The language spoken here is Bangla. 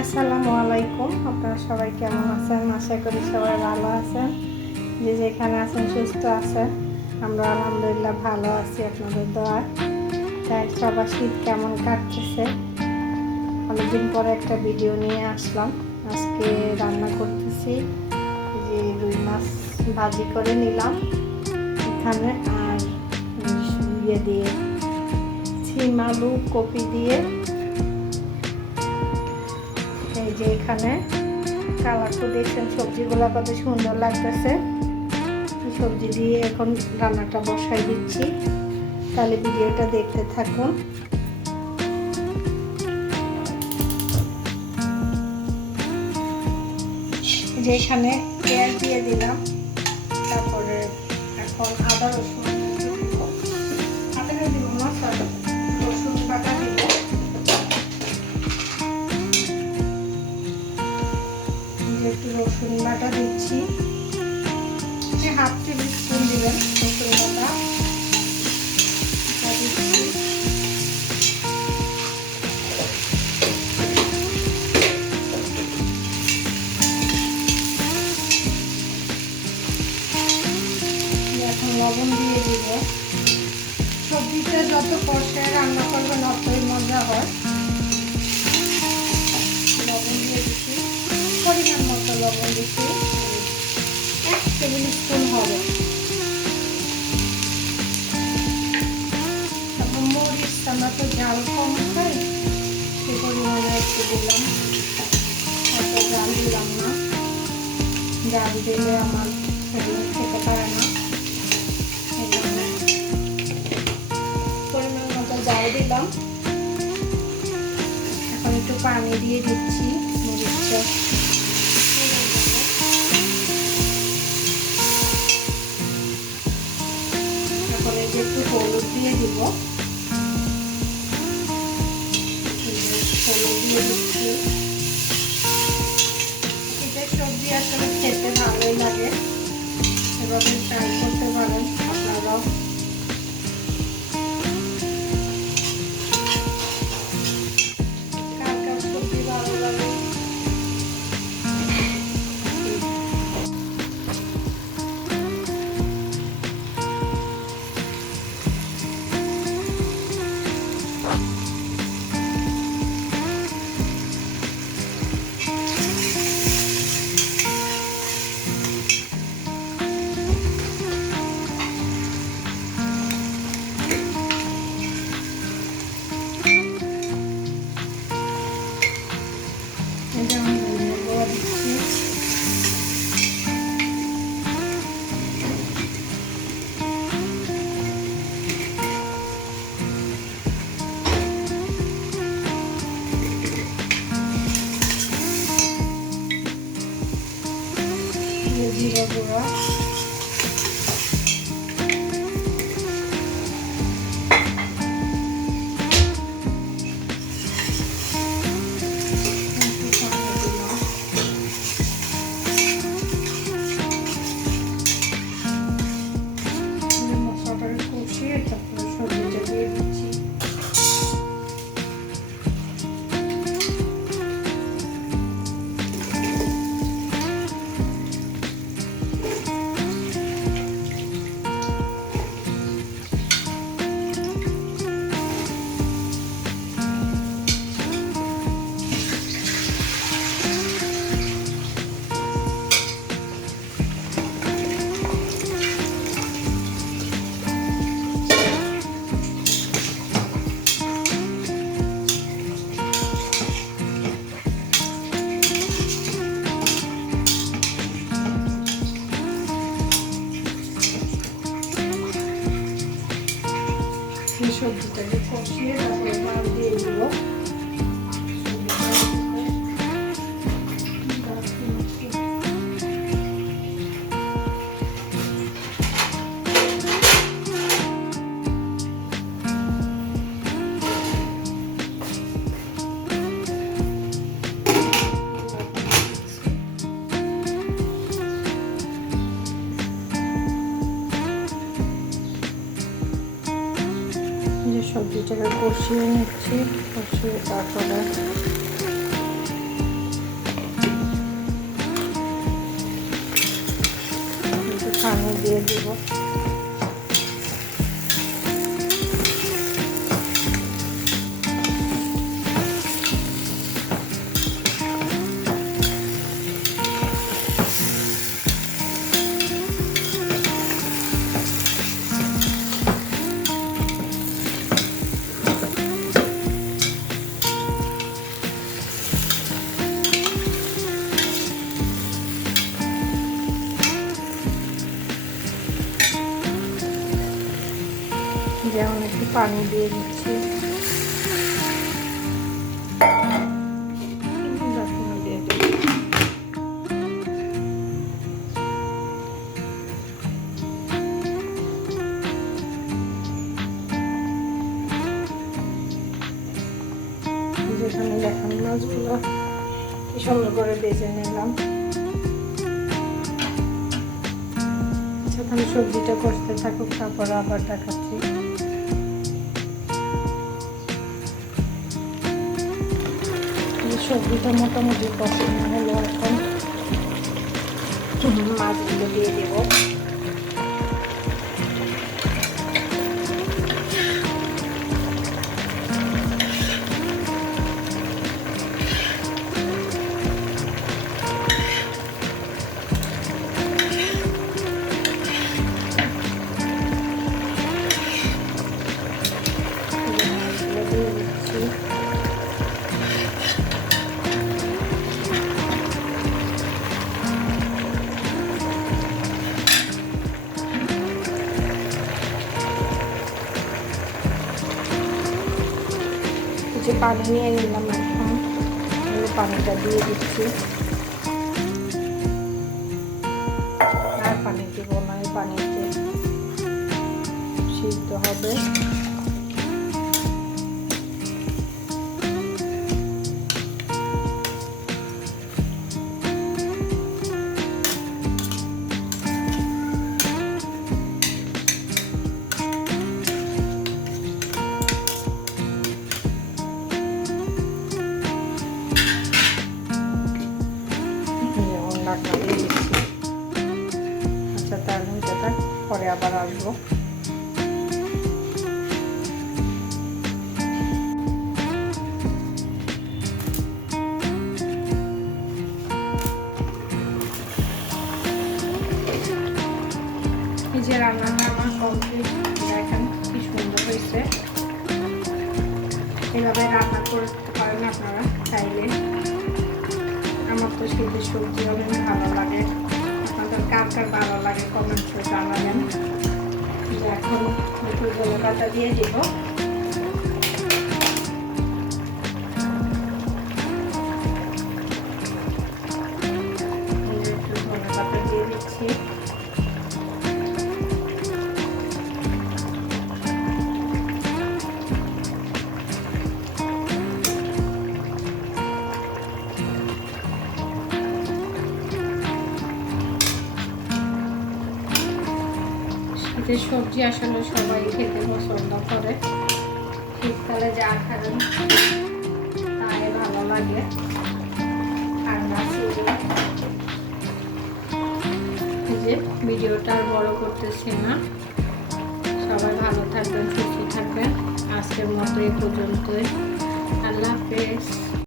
আসসালামু আলাইকুম। আপনারা সবাই কেমন আছেন? আশা করি সবাই ভালো আছেন। যে যেখানে আছেন, সুস্থ আছেন। আমরা আলহামদুলিল্লাহ ভালো আছি আপনাদের দোয়া তাই সবার শীত কেমন কাটতেছে? অনেকদিন পরে একটা ভিডিও নিয়ে আসলাম। আজকে রান্না করতেছি। যে রুই মাছ ভাজি করে নিলাম এখানে। আর ইয়ে দিয়ে সিম আলু কপি দিয়ে যে এখানে কালারটা দেখছেন সবজিগুলো কত সুন্দর লাগতেছে। সবজি দিয়ে এখন রান্নাটা বসাই দিচ্ছি। তাহলে ভিডিওটা দেখতে থাকুন। যে এখানে পেঁয়াজ দিয়ে দিলাম, তারপরে এখন আদা রসুন রসুন বাটা দিচ্ছি। হাফ টেবিল স্পুন দিবেন রসুন বাটা। লবণ দিয়ে দিব। সবজিটা যত কষে রান্না করবেন অতই মজা হয়। লবণ দিয়ে দিচ্ছি। পরিমাণ লবণ দিচ্ছি। এক টেবিল স্পুন হবে তো ঝাল কম খাই একটু দিলাম। এত জাল দিলাম না। জাল দিলে আমার খেতে পারে না। পরিমাণ মতো জাল দিলাম। এখন একটু পানি দিয়ে দিচ্ছি মরিচটা। দিব। এটা সবজি আসলে খেতে ভালোই লাগে। এভাবে ট্রাই করতে পারেন আপনারাও। এটাকে কষিয়ে নিচ্ছি কষিয়ে তারপরে পানি দিয়ে দেবো। যেমন একটু পানি দিয়ে দিচ্ছি। যেখানে দেখানো মাছগুলো কি সুন্দর করে বেজে নিলাম। তাহলে সবজিটা কষতে থাকুক, তারপরে আবার দেখাচ্ছি। সবজিটা মোটামুটি পছন্দ হলো এখন। মাছগুলো দিয়ে দেবো। পানি নিয়ে নিলাম এখন আমি পানিটা দিয়ে দিচ্ছি। আর পানি দিব না পানিতে সিদ্ধ হবে। তাহলে হতে পরে আবার আসব। এই যে রান্নাটা আমার কমপ্লিট দেখেন কি সুন্দর হয়েছে। এভাবে রান্না করতে পারেন আপনারা চাইলে। আমার তো শীতের সবজি অনেক ভালো লাগে। আপনাদের কার কার ভালো লাগে কমেন্টসে জানাবেন। যে এখন দিয়ে দিব। শীতের সবজি আসলে সবাই খেতে পছন্দ করে, শীতকালে যা খাবেন তাই ভালো লাগে। এই যে ভিডিওটা আর বড় করতেছি না। সবাই ভালো থাকবেন, সুস্থ থাকবেন। আজকের মতো এই পর্যন্তই। আল্লাহ হাফেজ।